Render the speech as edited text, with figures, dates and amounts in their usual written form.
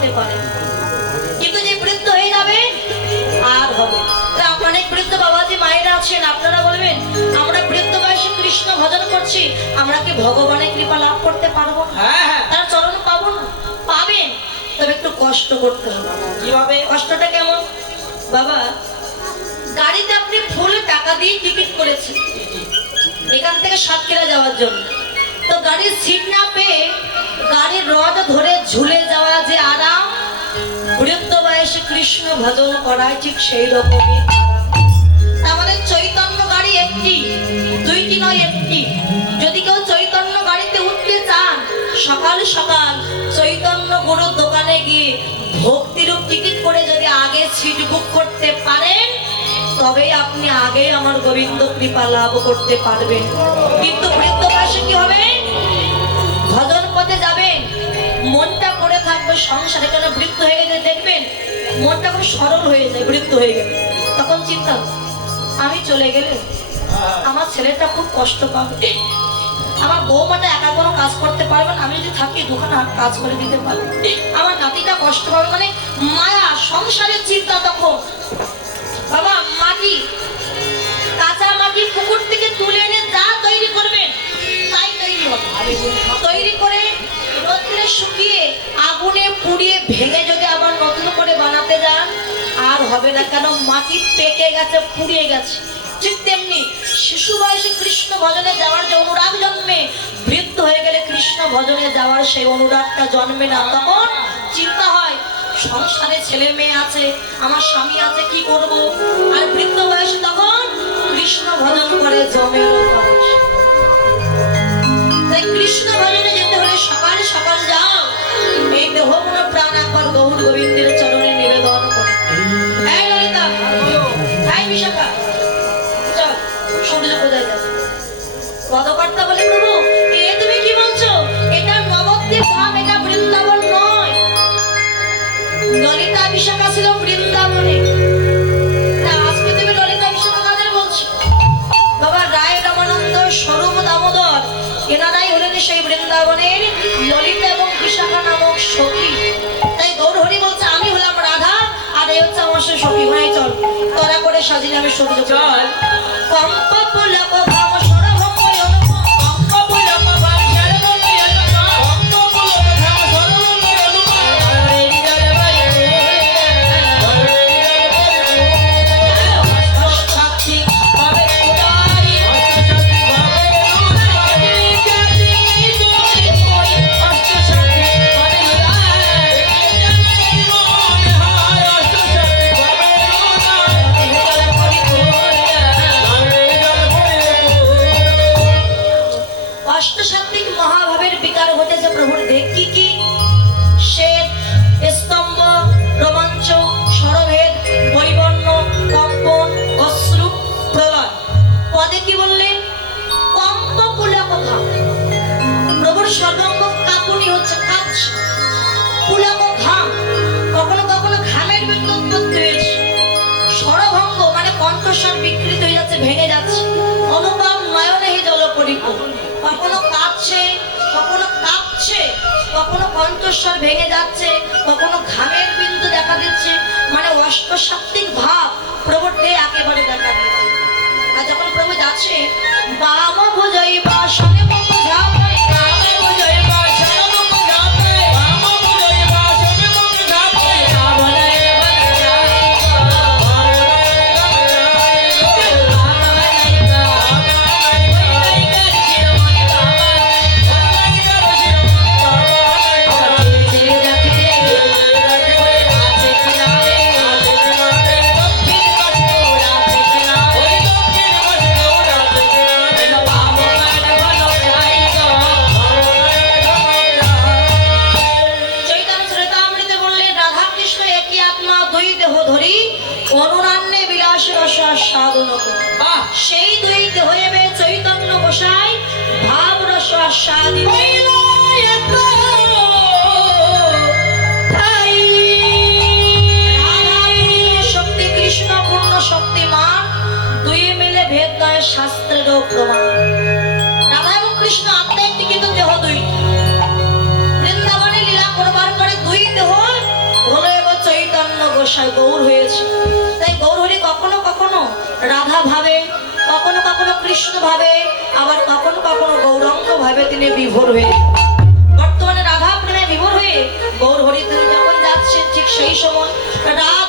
হতে পারে, কিন্তু যে বৃদ্ধ হয়ে যাবে আর হবে। অনেক বৃদ্ধ বাবাজি মায়েরা আছেন, আপনারা বলবেন আমরা বৃদ্ধ বয়সে কৃষ্ণ ভজন করছি, আমরা কি ভগবানের কৃপা লাভ করতে পারবো? তার চরণ পাবো না? পাবেন, তবে একটু কষ্ট করতে হবে। কিভাবে কষ্টটা কেমন? বাবা, গাড়িতে আপনি ফুল টাকা দিয়ে টিকিট করেছেন এখান থেকে সাতক্ষীরা যাওয়ার জন্য, তো গাড়ির সিট না পেয়ে গাড়ির রড ধরে ঝুলে যাওয়া যে আরাম, বৃদ্ধ বয়সে কৃষ্ণ ভজন করায় ঠিক সেই রকমই আরাম। আমাদের চৈতন্য গাড়ি একটি, দুইটি নয় একটি। যদি কেউ চৈতন্য গাড়িতে উঠতে চান, সকাল সকাল চৈতন্য গুরুর দোকানে গিয়ে ভক্তিরূপ টিকিট করে যদি আগে সিট বুক করতে পারেন, তবে আপনি আগে আমার গোবিন্দ কৃপা লাভ করতে পারবেন। কিন্তু বৃদ্ধ বয়সে কি হবে? ভজন পথে যাবেন, মনটা পড়ে থাকবে সংসারে। কেন বৃদ্ধ হয়ে গেলে দেখবেন মনটা খুব সরল হয়ে যায়। বৃদ্ধ হয়ে গেলে তখন চিন্তা, আমি চলে গেলে আমার ছেলেটা খুব কষ্ট পাবে, আমার বৌমাটা একা কোনো কাজ করতে পারবে না, আমি যদি থাকি দুখানা কাজ করে দিতে পারবো, আমার নাতিটা কষ্ট পাবে। মানে মায়া, সংসারের চিন্তা। তখন বাবা, মাটি, কাঁচা মাটি পুকুর থেকে তুলে এনে যা তৈরি করবেন তাই তৈরি হবে। তৈরি করে রোদ্রে শুকিয়ে আগুনে পুড়িয়ে ভেঙে যদি আবার নতুন করে বানাতে যান আর হবে না, কেন মাটি পেকে গেছে, পুড়িয়ে গেছে। ঠিক তেমনি শিশু বয়সে কৃষ্ণ ভজনে যাওয়ার যে অনুরাগ জন্মে, বৃদ্ধ হয়ে গেলে কৃষ্ণ ভজনে যাওয়ার সেই অনুরাগটা জন্মে না। তখন চিন্তা হয় সংসারে ছেলে মেয়ে আছে, আমার স্বামী আছে, কি করব। আর বৃদ্ধ বয়সে তখন কৃষ্ণ ভজন করে জমের বয়স। তাই কৃষ্ণ ভজনে যেতে হলে সকাল সকাল যাও, এই দেহ মন প্রাণ একবার গৌর গোবিন্দের চরণে নিবেদন করে। এই ললিতা, এই বিশাখা, চল সূর্য কোথায় যাবে? পদকর্তা বলে, প্রভু এ তুমি কি বলছো? এটা নবদ্বীপ ধাম, এটা বৃন্দাবন নয়। ললিতা বিশাখা ছিল বৃন্দাবনে। আজকে তুমি ললিতা বিশাখা কাদের বলছো? বাবা, রায় রামানন্দ, স্বরূপ দামোদর, এনারাই হলেন সেই বৃন্দাবনের ললিতা এবং বিশাখা নামক সখী। তাই গৌর হরি বলছে আমি হলাম রাধা আর এই হচ্ছে আমার সে সখী। ভাই চল তোরা করে সাজিয়ে আমি সূর্য চল। কম্প পুলক ভাব সরভঙ্গ কম্প পুলক ভাব সরভঙ্গ কম্প পুলক ভাব সরভঙ্গ অষ্টসাত্ত্বিক মহাভাবের বিকার ঘটেছে প্রভুর। দেখ কি কি শ্বেত, স্তম্ভ, রোমাঞ্চ, স্বরভেদ, বৈবর্ণ, কম্পন, অশ্রু, প্রলয়। পদে কি বললেন? কম্প পুলক ভাব। প্রভুর সর্বাঙ্গ কাঁপুনি হচ্ছে, কাঁপছে। পুলক ঘাম, কখনো কখনো ঘামের বিন্দু উৎপত্তি হয়েছে। স্বরভঙ্গ মানে কণ্ঠস্বর বিকৃত হয়ে যাচ্ছে, ভেঙে যাচ্ছে। অনুপম নয়নে জল পরিপূর্ণ, কখনো কাঁপছে, কখনো কাঁপছে, কখনো কণ্ঠস্বর ভেঙে যাচ্ছে, কখনো ঘামের বিন্দু দেখা দিচ্ছে। মানে অষ্টসাত্ত্বিক ভাব প্রভুর দেহে একেবারে দেখা দিচ্ছে। আর যখন প্রভু যাচ্ছে, বাম ভুজই বাসনে মুখ ঝাঁপায়, বাম ভুজই বাসনে মুখ ঝাঁপায়, বাম ভুজই বাসনে মুখ ঝাঁপায়, আবলায় বলায় অনুরান্নে বিলাস রস আস্বাদন। সেই দুই দেহে চৈতন্য গোসাই ভাব রস আস্বাদিত। শক্তি কৃষ্ণ পূর্ণ শক্তিমান, দুই মিলে ভেদ নয় শাস্ত্রেরও প্রমাণ। রাধা এবং কৃষ্ণ আত্মা একটি, কিন্তু দেহ দুই। বৃন্দাবনে লীলা করবার পরে দুই দেহ গোসাই গৌর হয়েছে। তাই গৌর হরি কখনো কখনো রাধা ভাবে, কখনো কখনো কৃষ্ণ ভাবে, আবার কখনো কখনো গৌরাঙ্গ ভাবে তিনি বিভোর হয়ে। বর্তমানে রাধা প্রেমে বিভোর হয়ে গৌর হরি তিনি যখন যাচ্ছেন ঠিক সেই সময় রাত